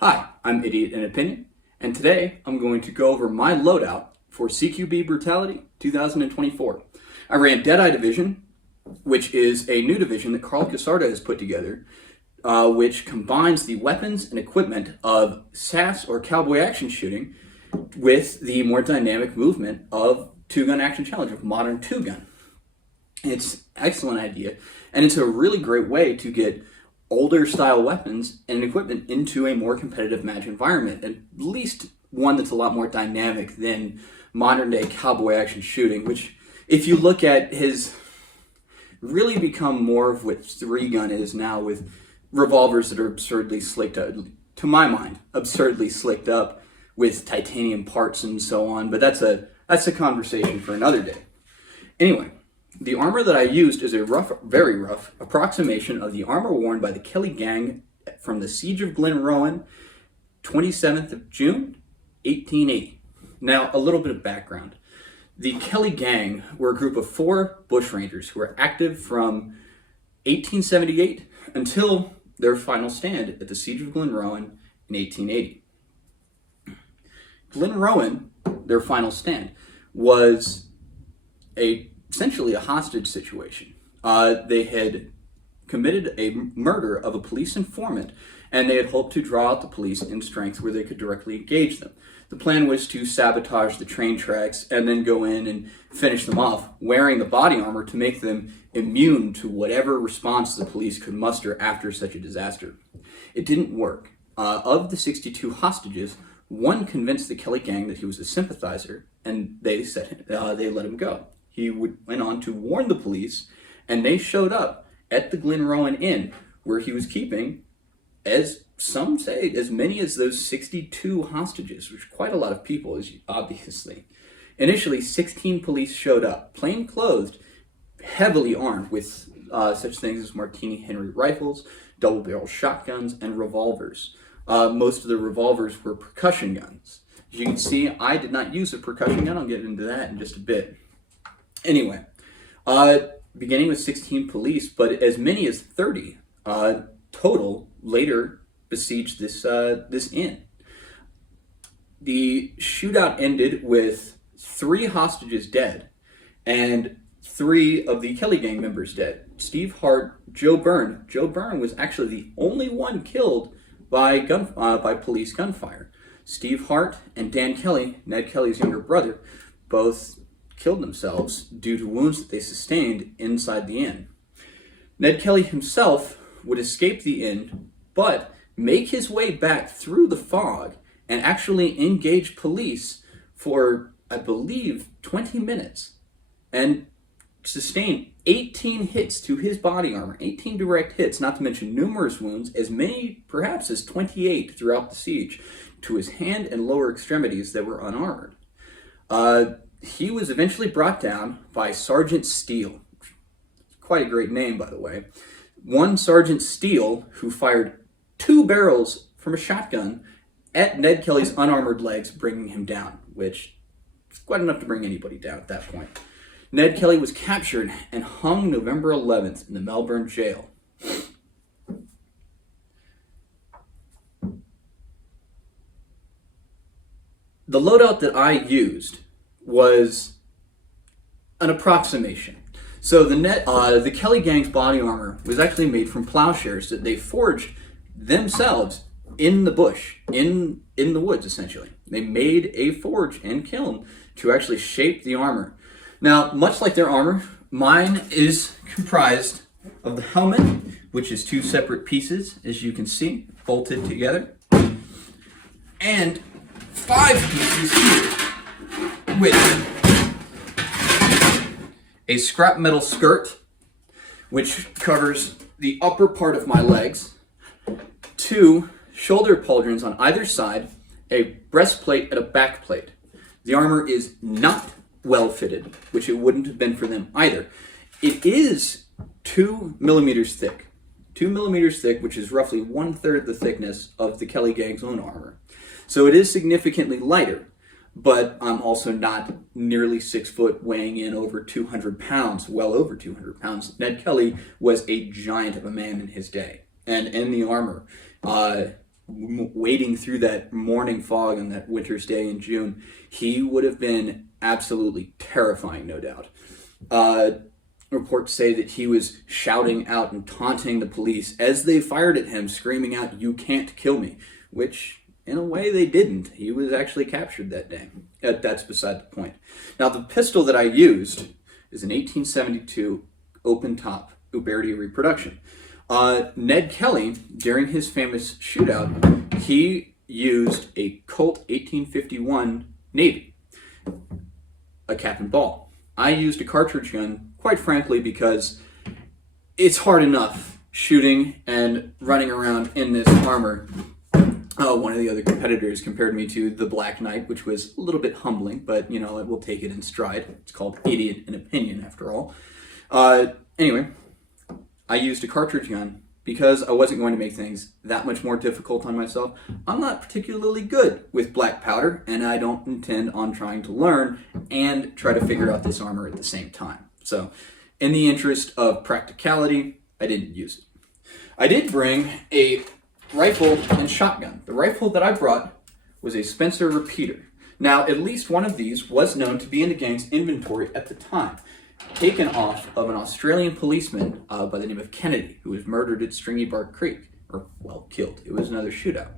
Hi, I'm Idiot in Opinion, and today I'm going to go over my loadout for CQB Brutality 2024. I ran Deadeye Division, which is a new division that Carl Casarda has put together, which combines the weapons and equipment of SAS or cowboy action shooting with the more dynamic movement of two-gun action challenge, of modern two-gun. It's an excellent idea, and it's a really great way to get older style weapons and equipment into a more competitive match environment, at least one that's a lot more dynamic than modern day cowboy action shooting, which, if you look at, has really become more of what three gun is now, with revolvers that are absurdly slicked up, to my mind, absurdly slicked up with titanium parts and so on, but that's a conversation for another day. Anyway, the armor that I used is a rough, very rough approximation of the armor worn by the Kelly Gang from the Siege of Glen Rowan, 27th of June, 1880. Now, a little bit of background. The Kelly Gang were a group of 4 bushrangers who were active from 1878 until their final stand at the Siege of Glen Rowan in 1880. Glen Rowan, their final stand, was essentially a hostage situation. They had committed a murder of a police informant, and they had hoped to draw out the police in strength where they could directly engage them. The plan was to sabotage the train tracks and then go in and finish them off, wearing the body armor to make them immune to whatever response the police could muster after such a disaster. It didn't work. Of the 62 hostages, one convinced the Kelly Gang that he was a sympathizer, and they let him go. He went on to warn the police, and they showed up at the Glen Rowan Inn, where he was keeping, as some say, as many as those 62 hostages, which is quite a lot of people, obviously. Initially, 16 police showed up, plain-clothed, heavily armed with such things as Martini Henry rifles, double-barrel shotguns, and revolvers. Most of the revolvers were percussion guns. As you can see, I did not use a percussion gun. I'll get into that in just a bit. Anyway, beginning with 16 police, but as many as 30 total later besieged this inn. The shootout ended with 3 hostages dead and 3 of the Kelly Gang members dead. Steve Hart, Joe Byrne. Joe Byrne was actually the only one killed by police gunfire. Steve Hart and Dan Kelly, Ned Kelly's younger brother, both killed themselves due to wounds that they sustained inside the inn. Ned Kelly himself would escape the inn, but make his way back through the fog and actually engage police for, I believe, 20 minutes and sustain 18 hits to his body armor, 18 direct hits, not to mention numerous wounds, as many perhaps as 28 throughout the siege, to his hand and lower extremities that were unarmored. He was eventually brought down by Sergeant Steele. Quite a great name, by the way. One Sergeant Steele, who fired 2 barrels from a shotgun at Ned Kelly's unarmored legs, bringing him down, which is quite enough to bring anybody down at that point. Ned Kelly was captured and hung November 11th in the Melbourne jail. The loadout that I used was an approximation. So the Kelly Gang's body armor was actually made from plowshares that they forged themselves in the bush, in the woods, essentially. They made a forge and kiln to actually shape the armor. Now, much like their armor, mine is comprised of the helmet, which is 2 separate pieces, as you can see, bolted together, and 5 pieces here, with a scrap metal skirt, which covers the upper part of my legs, 2 shoulder pauldrons on either side, a breastplate and a backplate. The armor is not well fitted, which it wouldn't have been for them either. It is 2 millimeters thick. 2 millimeters thick, which is roughly 1/3 the thickness of the Kelly Gang's own armor. So it is significantly lighter, but I'm also not nearly 6 foot, weighing in over 200 pounds, well over 200 pounds. Ned Kelly was a giant of a man in his day. And in the armor, wading through that morning fog on that winter's day in June, he would have been absolutely terrifying, no doubt. Reports say that he was shouting out and taunting the police as they fired at him, screaming out, "You can't kill me," which, in a way, they didn't. He was actually captured that day. That's beside the point. Now, the pistol that I used is an 1872 open-top Uberti reproduction. Ned Kelly, during his famous shootout, he used a Colt 1851 Navy, a cap and ball. I used a cartridge gun, quite frankly, because it's hard enough shooting and running around in this armor. One of the other competitors compared me to the Black Knight, which was a little bit humbling, but, you know, we'll take it in stride. It's called idiot in opinion, after all. Anyway, I used a cartridge gun because I wasn't going to make things that much more difficult on myself. I'm not particularly good with black powder, and I don't intend on trying to learn and try to figure out this armor at the same time. So, in the interest of practicality, I didn't use it. I did bring a rifle and shotgun. The rifle that I brought was a Spencer repeater. Now, at least one of these was known to be in the gang's inventory at the time, taken off of an Australian policeman by the name of Kennedy, who was murdered at Stringy Bark Creek, or, well, killed. It was another shootout.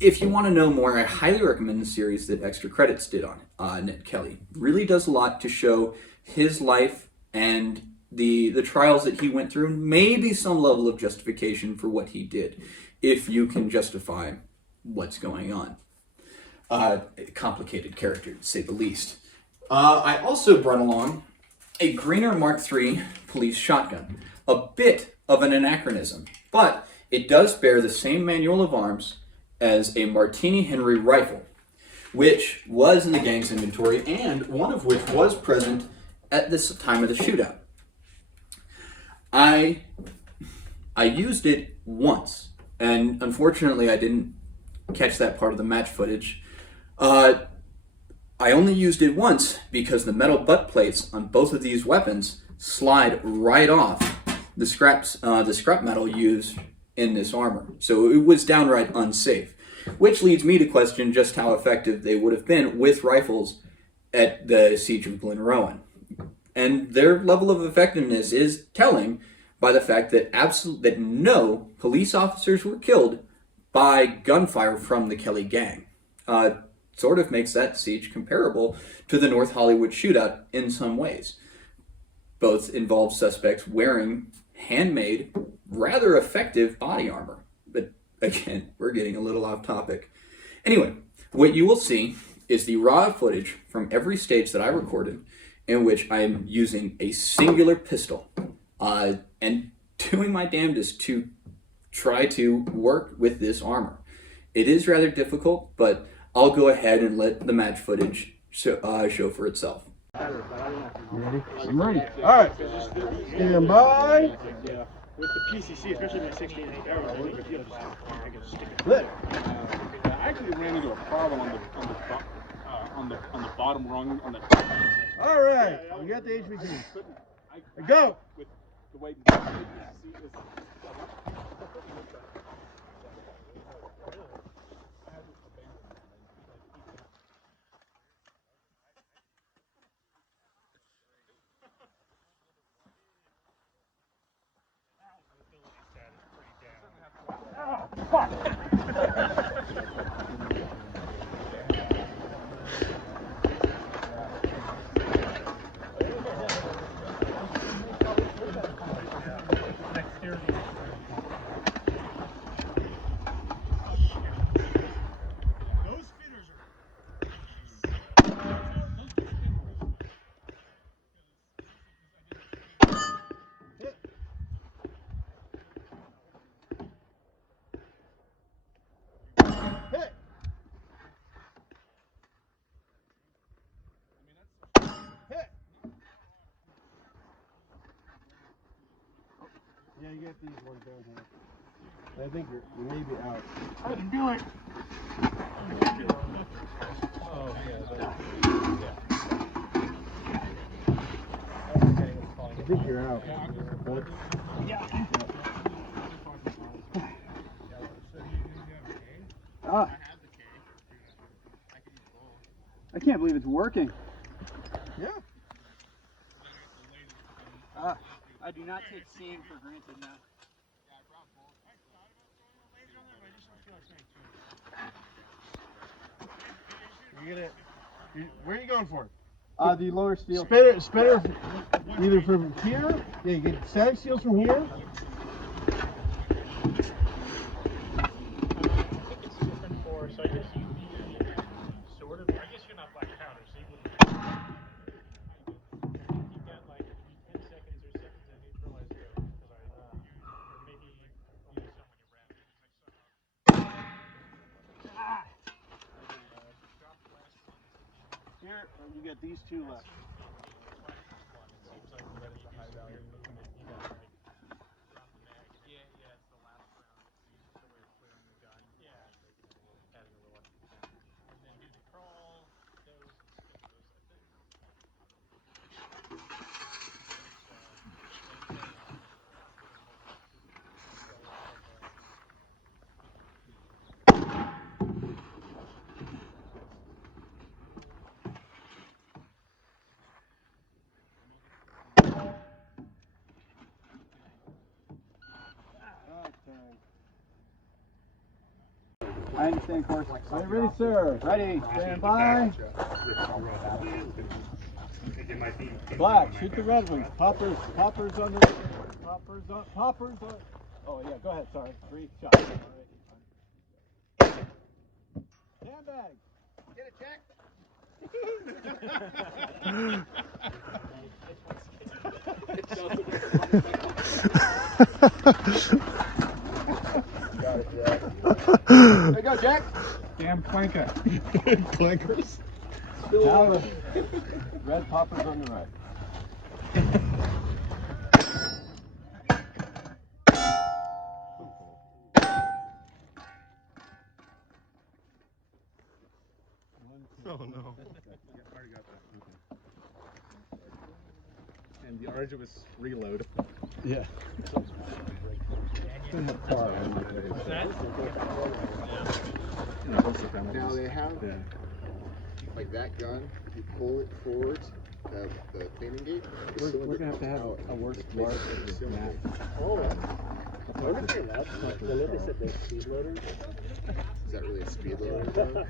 If you want to know more, I highly recommend the series that Extra Credits did on Ned Kelly. Really does a lot to show his life and the trials that he went through, and maybe some level of justification for what he did, if you can justify what's going on. Complicated character, to say the least. I also brought along a Greener Mark III police shotgun. A bit of an anachronism, but it does bear the same manual of arms as a Martini Henry rifle, which was in the gang's inventory, and one of which was present at this time of the shootout. I used it once, and unfortunately I didn't catch that part of the match footage. I only used it once because the metal butt plates on both of these weapons slide right off the scrap metal used in this armor. So it was downright unsafe, which leads me to question just how effective they would have been with rifles at the Siege of Glenrowan. And their level of effectiveness is telling by the fact that no police officers were killed by gunfire from the Kelly gang. Sort of makes that siege comparable to the North Hollywood shootout in some ways. Both involve suspects wearing handmade, rather effective body armor. But again, we're getting a little off topic. Anyway, what you will see is the raw footage from every stage that I recorded in which I am using a singular pistol and doing my damnedest to try to work with this armor. It is rather difficult, but I'll go ahead and let the match footage show for itself. Ready? I'm ready. All right. Stand by. With the PCC, especially my 16-8 arrows, I think if you have stick it. Lit. I actually ran into a problem on the bottom rung on the. All right. We got the HVT. Go. With the weight. Yeah, you got these ones down here. I think you may be out. I can do it. Oh, I think you're out. Yeah. I can't believe it's working. Yeah. I do not take seeing for granted now. Where are you going for? The lower steel. Spin it either from here. Yeah, you get static seals from here. I think it's different for, so I guess you sort of, I guess you're not black powder, so you wouldn't. I think you got like 10 seconds or seconds of neutralized go, because or maybe you use some when you ran it. Here, you get these two left. I understand course. Are you ready, sir? Ready. Stand by. Black, shoot the red ones. Poppers on the poppers on. Oh yeah, go ahead. Sorry, 3 shots. All right. Handbag. Get it, check. There you go, Jack. Damn planker. Clankers. Now the red poppers on the right. Oh no. Already got that. And the arduous reload. Yeah. Now they have like that gun. You pull it forward, the cleaning gate. We're gonna have a worse LARP than that. Oh, I wonder if they're allowed to. They said they're speed loaders. Is that really a speed loader?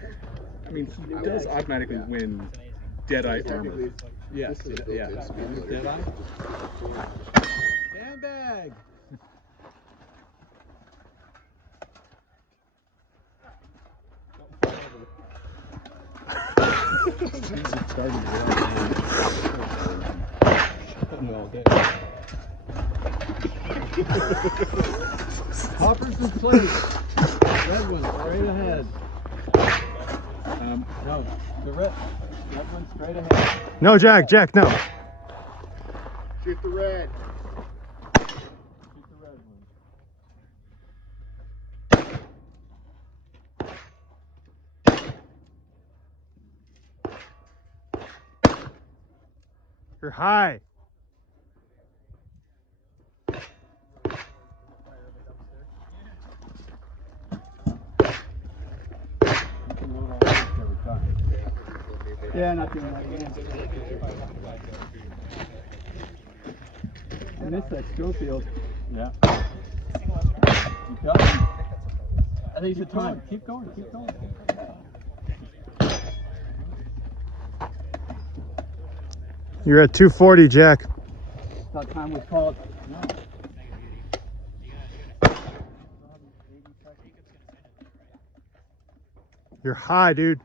I mean, he does automatically win Deadeye armor. Yes, This is a built-in speed loader. Deadeye? Handbag. Poppers and plates. Red one straight ahead. No, the red one straight ahead. No, Jack, no. Shoot the red. Shoot the red one. You're high. Yeah, not doing that. I missed that Schofield. Yeah. Keep going. I think it's a time. Keep going. You're at 240, Jack. Thought time was called. You're high, dude.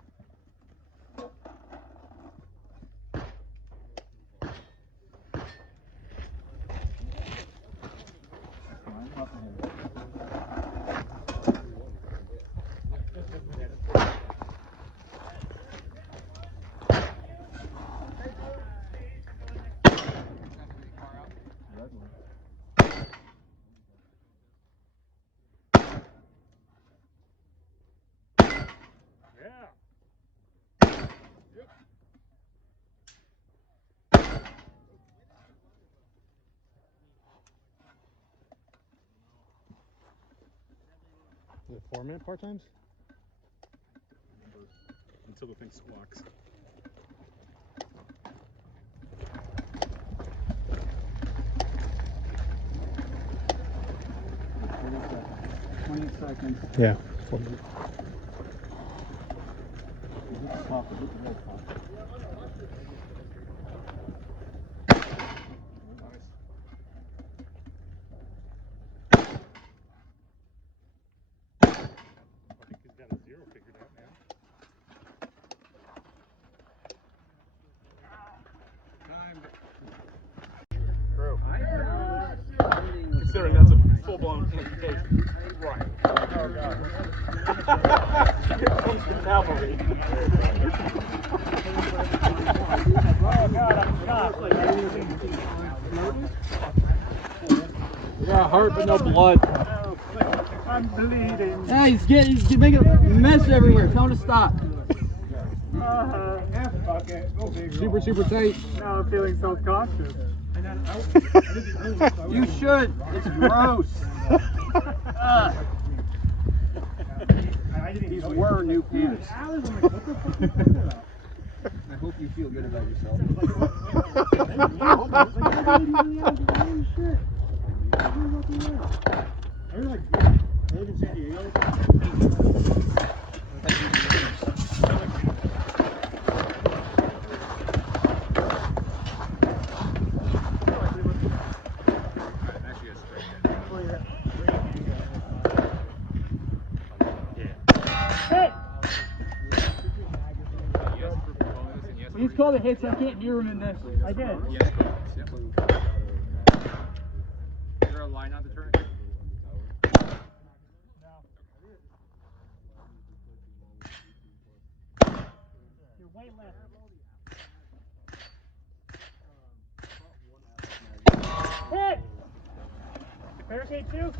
Is it 4-minute part times? until the thing squawks. Seconds. Yeah. I think he's got a 0 figured out now. Considering that's a full-blown amputation. Right. Oh god. Here comes the cavalry. Oh god, I'm shocked. Yeah, heart but no blood. I'm bleeding. Yeah, he's making a mess everywhere. Tell him to stop. Fuck it. Go big. Super tight. Now I'm feeling self-conscious. You should. It's gross. These were new pants. I hope you feel good about yourself. I live in San Diego. He's called a hits. I can't hear him in this. I did. Yes, yep. Is there a line on the turn? You're way left. Hit! Barricade 2?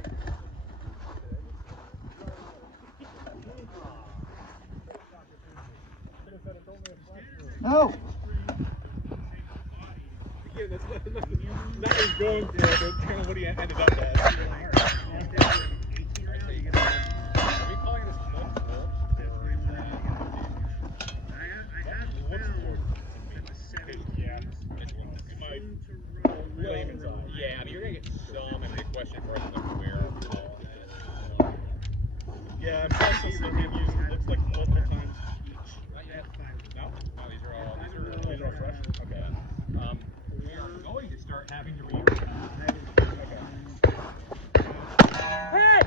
No. Yeah, that's not as going for it, but kind of what he ended up as. Are we calling this Wolf? Yeah, I mean, you're going to get some, and the question for us is like where are we all in it? Yeah, I'm also seeing him use it looks like multiple times each. Not yet. No? No, these are all fresh? Okay. We are going to start having to read. Okay. Hit!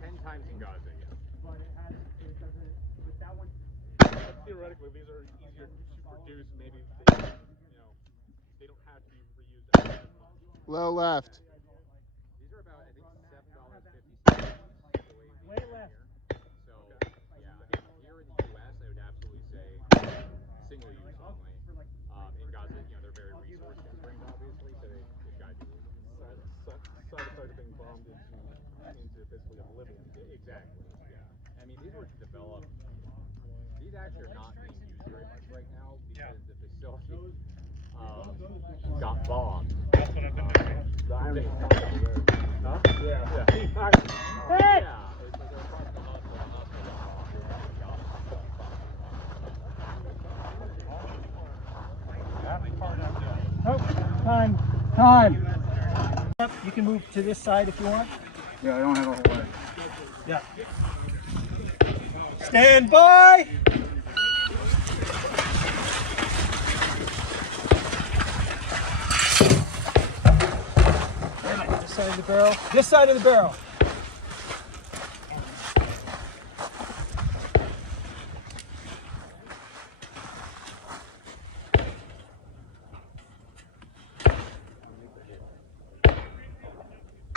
10 times in Gaza, yeah. Theoretically, these are easier to produce. Maybe they, they don't have to be reused as much. Low left. These are about, I think, $7.50 the way we Way have left. here. So, yeah, I mean, here in the U.S., I would absolutely say single use only. In Gaza, they're very resource constrained, obviously, so they've got to be reusable. Side of being bombed into basically oblivion. Exactly, yeah. I mean, these were developed. These actually are not being used very much right now because the facility got bombed. That's what I've been doing. The irony is huh? Yeah. Yeah. Hit! Yeah, it's like they're across the hospital Oh, time. Time. You can move to this side if you want. Yeah, I don't have a whole lot. Yeah. Stand by! This side of the barrel. This side of the barrel.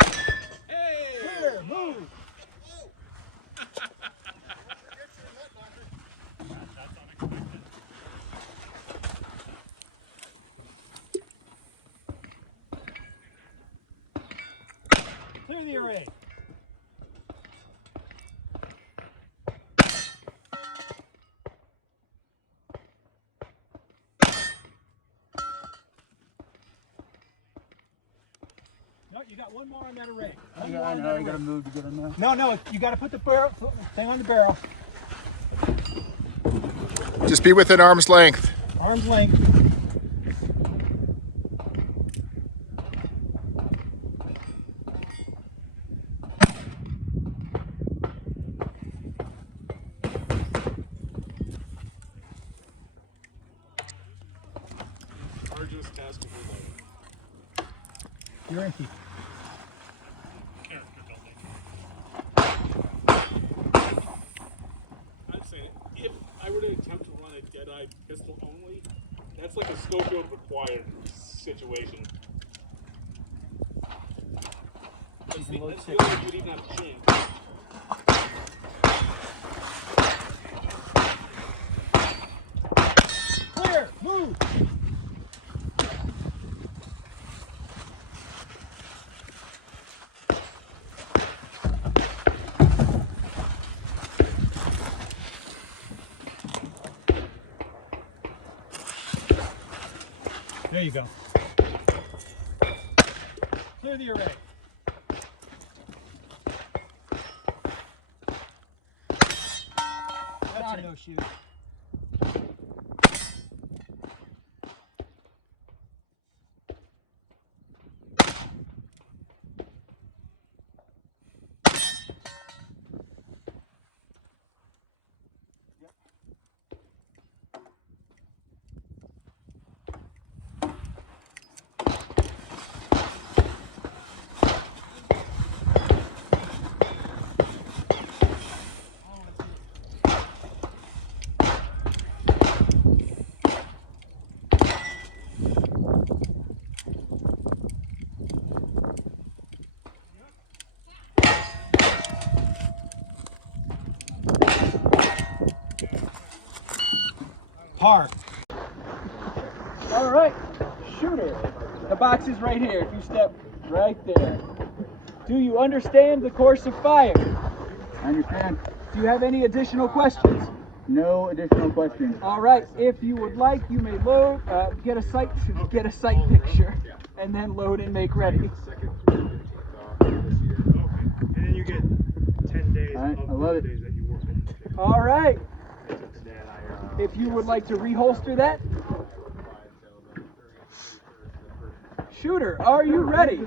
Clear, move. Clear the array. No, you got got one more on that array. I know I gotta move to get in there. No, you gotta put the barrel thing on the barrel. Just be within arm's length. Arm's length. Arduous task of reloading. You're empty. Character building. I'd say if I were to attempt to run a Deadeye pistol only, that's like a Schofield required situation. That's the only way you'd even have a chance. Clear. Move. There you go. Clear the array. That's a no shoot. Par. All right, shooter. The box is right here. If you step right there. Do you understand the course of fire? I understand. Do you have any additional questions? No additional questions. All right. If you would like, you may load, get a sight picture, and then load and make ready. Okay. And then you get 10 days All right, of I love the it. days that you work it. All right. If you would like to reholster that. Shooter, are you ready?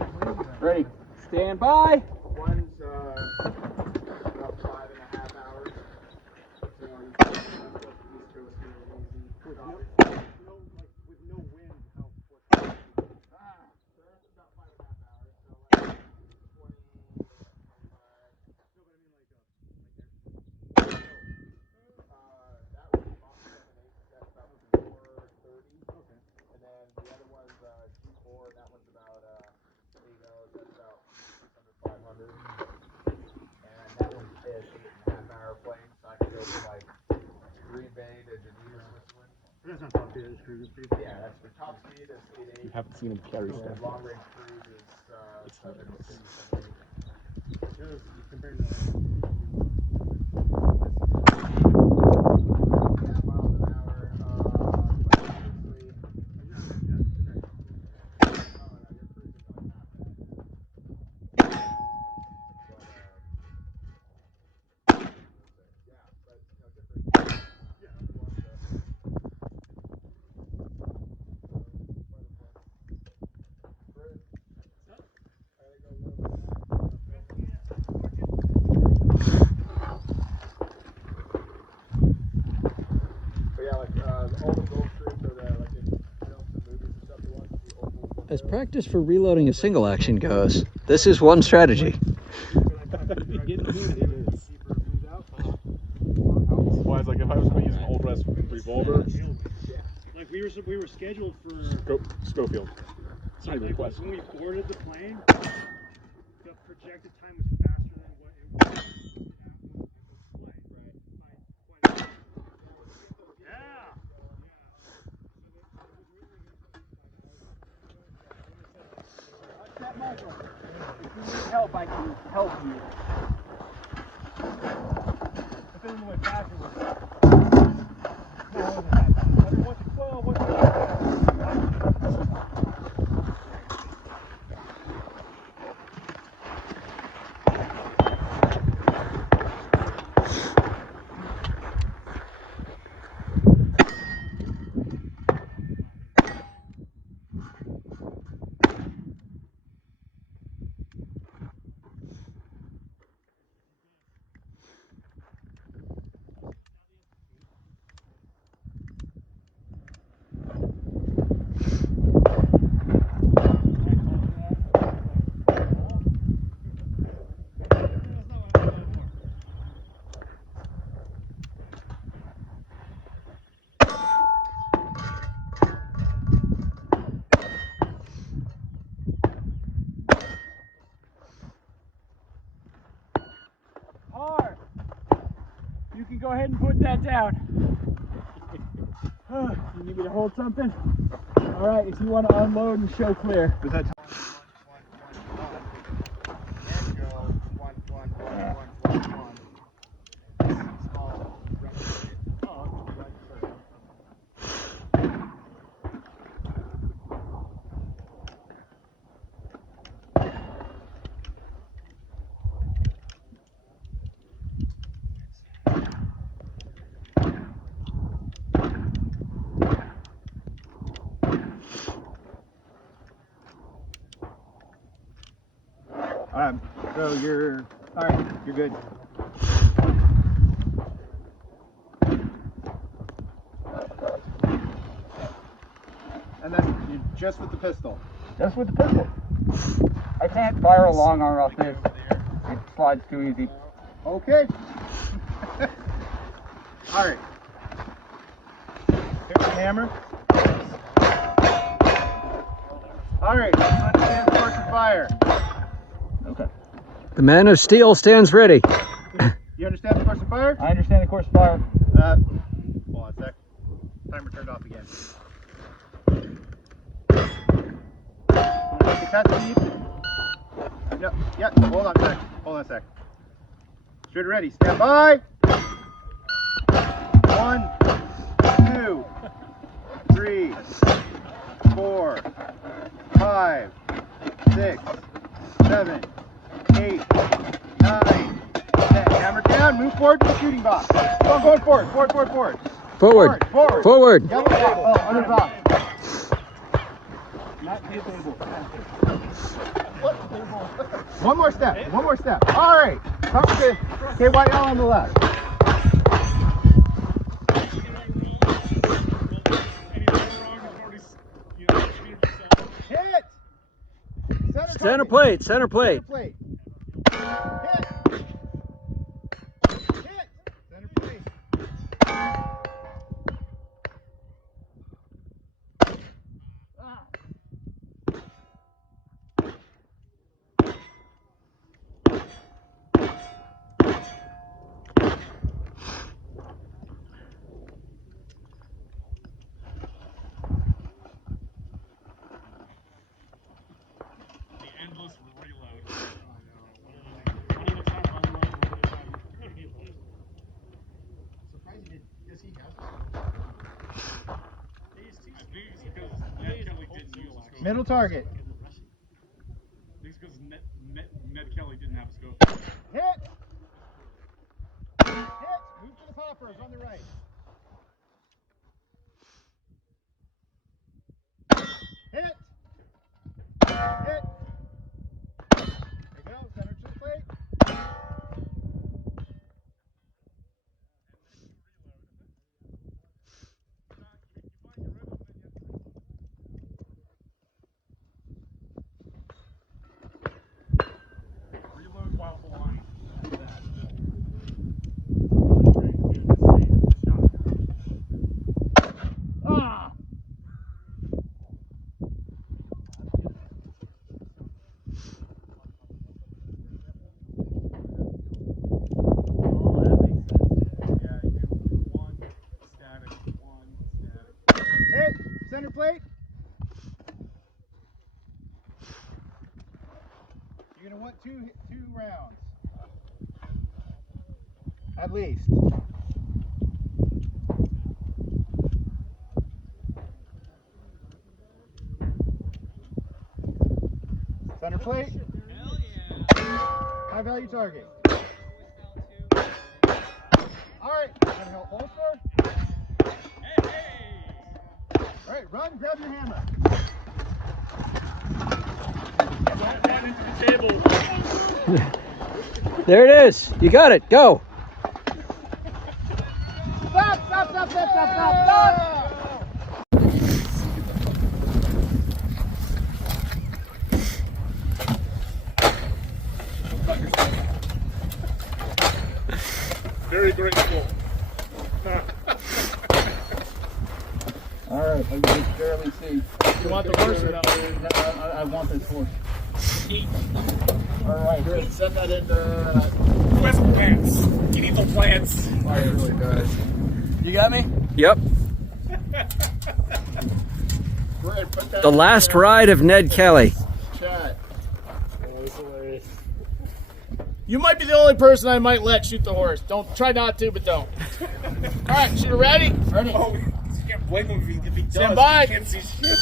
Ready. Stand by. One's about 5.5 hours. So you can East Coast really easy. With no wind, how quick? So that's about 5.5 hours. So like 20, 25. No, but I mean like That was Mach 7.8. That's about 4:30. okay. And then the other one's G4, and that one's about 8 hours. That's about 500. And that one is 8.5 hour plane, so I can go from like Green Bay to Geneva, Switzerland. That's not top speed, it's cruise speed. Yeah, that's for top speed is 8.8. You haven't seen him carry stuff. Long range cruise is 7.6. Because compared to Miles an hour. But obviously, As practice for reloading a single action goes, this is one strategy. Why, like if I was going to use an old West revolver, like we were scheduled for Schofield. sorry, request. When we boarded the plane, the projected time was faster than what it was after the flight. Yeah. That muzzle. If you need help, I can help you. If it went faster, no, it wasn't that bad. I mean, what's 12? What's You can go ahead and put that down. You need me to hold something? All right, if you want to unload and show clear. And go 1, 1, 1, 1, 1, 1. Small replicate. Oh, right, sorry. So you're all right. You're good. And then you just with the pistol. Just with the pistol. I can't fire a long arm off this. It slides too easy. Okay. All right. Here's the hammer. All right. Understand the course of fire. Okay. The man of steel stands ready. You understand the course of fire? I understand the course of fire. Hold on a sec. Timer turned off again. Take the cut speed. Yep. Hold on a sec. Hold on a sec. Shoot ready. Stand by. 1, 2, 3, 4, 5, 6, 7, 8, 9, 10. Hammer down. Move forward to the shooting box. Go on, going forward. Forward. Forward. Yellow box. Oh, under the box. One more step. All right. Come to KYL on the left. Hit. Center plate. Hit. Hit. Center plate. Endless reload. One at a time, unload, one at a time. Surprised you did. Does he have? I think it's because Ned Kelly didn't use a scope. Middle target. I think it's because Ned Kelly didn't have a scope. Hit. Move to the poppers on the right. Hit. There you go. Center to the plate. Reload while flying. Ah! Hit. Center plate. You're gonna want two rounds. At least. Center plate. Hell yeah. High value target. Alright, handheld holster. Hey! Alright, run, grab your hammer. Down into the table. There it is. You got it. Go. Stop! Very grateful. Alright, I can barely see. You want the horse or no? I want this horse. Eat. Alright, good. Set that into Who has plants? You need the plants. Oh, it really does. You got me? Yep. Brad, put that The in last the ride of Ned Kelly. chat. You might be the only person I might let shoot the horse. Don't try not to, but don't. All right, shooter ready? Ready. Oh, you can't blame him if he does. Stand by. You can't see shit.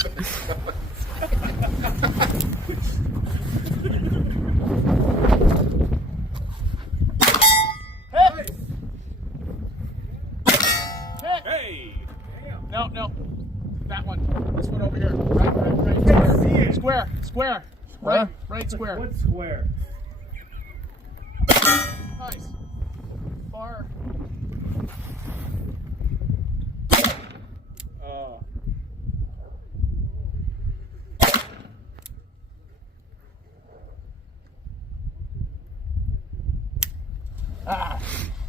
Hit. Hit. Hey! No. That one. This one over here. Right. Square. Square. Right square. What square? Nice. Far.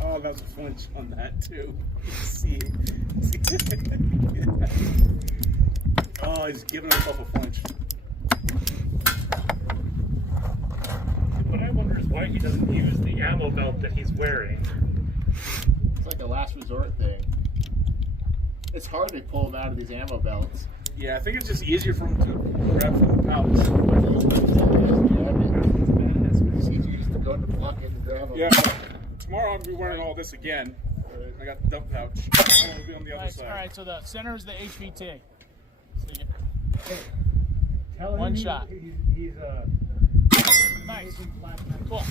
Oh, that's a flinch on that too. See it. Oh, he's giving himself a flinch. What I wonder is why he doesn't use the ammo belt that he's wearing. It's like a last resort thing. It's hard to pull them out of these ammo belts. Yeah, I think it's just easier for him to grab from the pouch. It's easier just to go in the pocket and grab them. Yeah. Tomorrow I'll be wearing all this again. I got the dump pouch. I'll be on the other Nice. side. All right, so the center is the HVT. So you get Tell him one shot. He's Nice. Cool.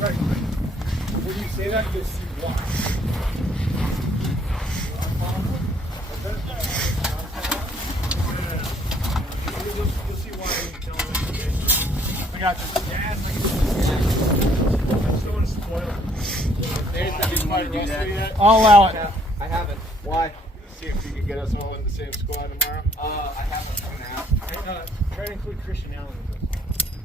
Right. When you say that, you'll see why. You'll see why when you tell him. I got you. I just don't want to spoil it. I'll allow it. I haven't. Why? See if you can get us all in the same squad tomorrow. I haven't come out. try to include Christian Allen in this.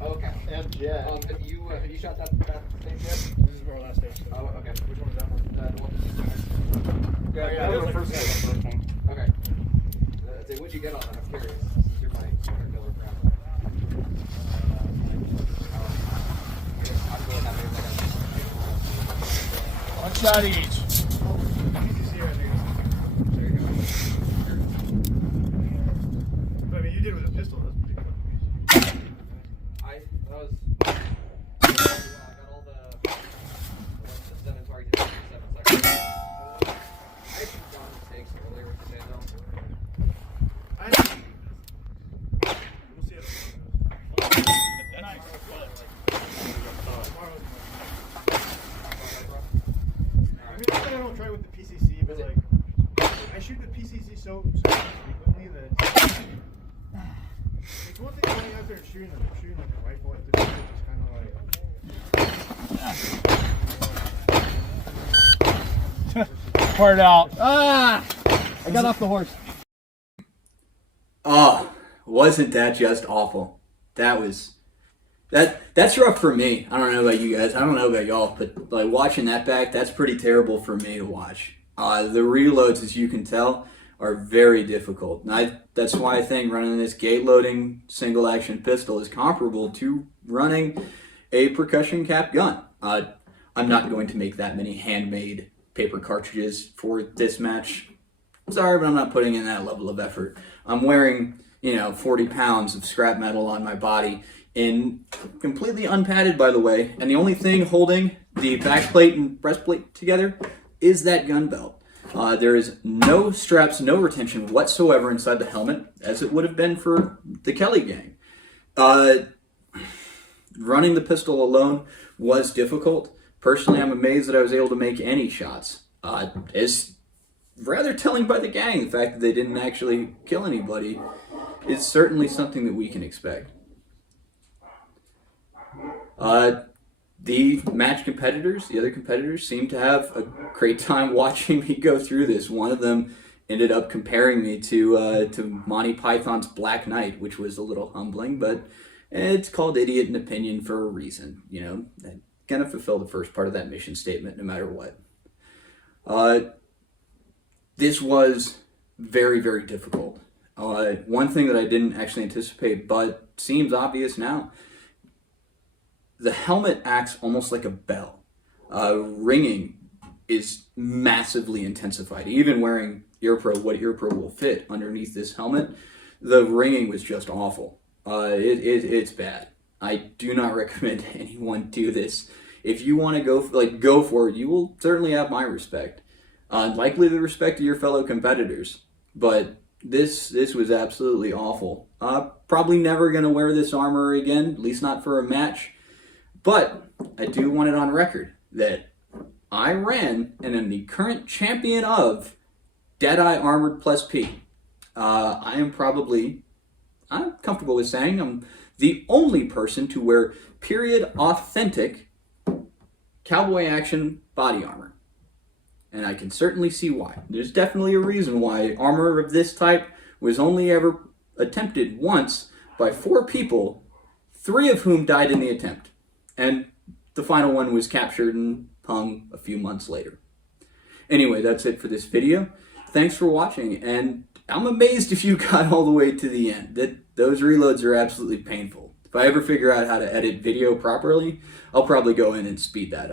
Okay. And Jet. Have you shot that thing yet? This is our last station. Oh, okay. Which one is that one? The one. Yeah, yeah, that was that the first one. Okay. What'd you get on that? I'm curious. Since you're my killer crap. I'm really happy with One shot each. But I mean, you did with a pistol. That's pretty good. that was. I got all the 7 targets in 7 seconds. I actually got mistakes earlier with the Handgun. We'll see how Nice. I mean, not that I don't try with the PCC, but like, I shoot the PCC so frequently that it's one thing going out there and shooting like a rifle. It's just kind of like. Pour it out. Ah! I got off the horse. Oh, wasn't that just awful? That's rough for me. I don't know about you guys. I don't know about y'all, but like watching that back, that's pretty terrible for me to watch. The reloads, as you can tell, are very difficult. And that's why I think running this gate loading single action pistol is comparable to running a percussion cap gun. I'm not going to make that many handmade paper cartridges for this match. Sorry, but I'm not putting in that level of effort. I'm wearing, 40 pounds of scrap metal on my body, and completely unpadded, by the way. And the only thing holding the backplate and breastplate together is that gun belt. There is no straps, no retention whatsoever inside the helmet, as it would have been for the Kelly gang. Running the pistol alone was difficult. Personally, I'm amazed that I was able to make any shots. It's rather telling by the gang. The fact that they didn't actually kill anybody is certainly something that we can expect. The match competitors, the other competitors, seemed to have a great time watching me go through this. One of them ended up comparing me to Monty Python's Black Knight, which was a little humbling, but it's called Idiot in Opinion for a reason. Gonna fulfill the first part of that mission statement no matter what. This was very, very difficult. One thing that I didn't actually anticipate, but seems obvious now, the helmet acts almost like a bell. Ringing is massively intensified. Even wearing what EarPro will fit underneath this helmet, the ringing was just awful. It's bad. I do not recommend anyone do this. If you want to go for it, you will certainly have my respect. Likely the respect of your fellow competitors. But this was absolutely awful. Probably never going to wear this armor again, at least not for a match. But I do want it on record that I ran and am the current champion of Deadeye Armored Plus P. I'm comfortable with saying I'm the only person to wear period authentic cowboy action body armor. And I can certainly see why. There's definitely a reason why armor of this type was only ever attempted once by 4 people, 3 of whom died in the attempt. And the final one was captured and hung a few months later. Anyway, that's it for this video. Thanks for watching, and I'm amazed if you got all the way to the end. Those reloads are absolutely painful. If I ever figure out how to edit video properly, I'll probably go in and speed that up.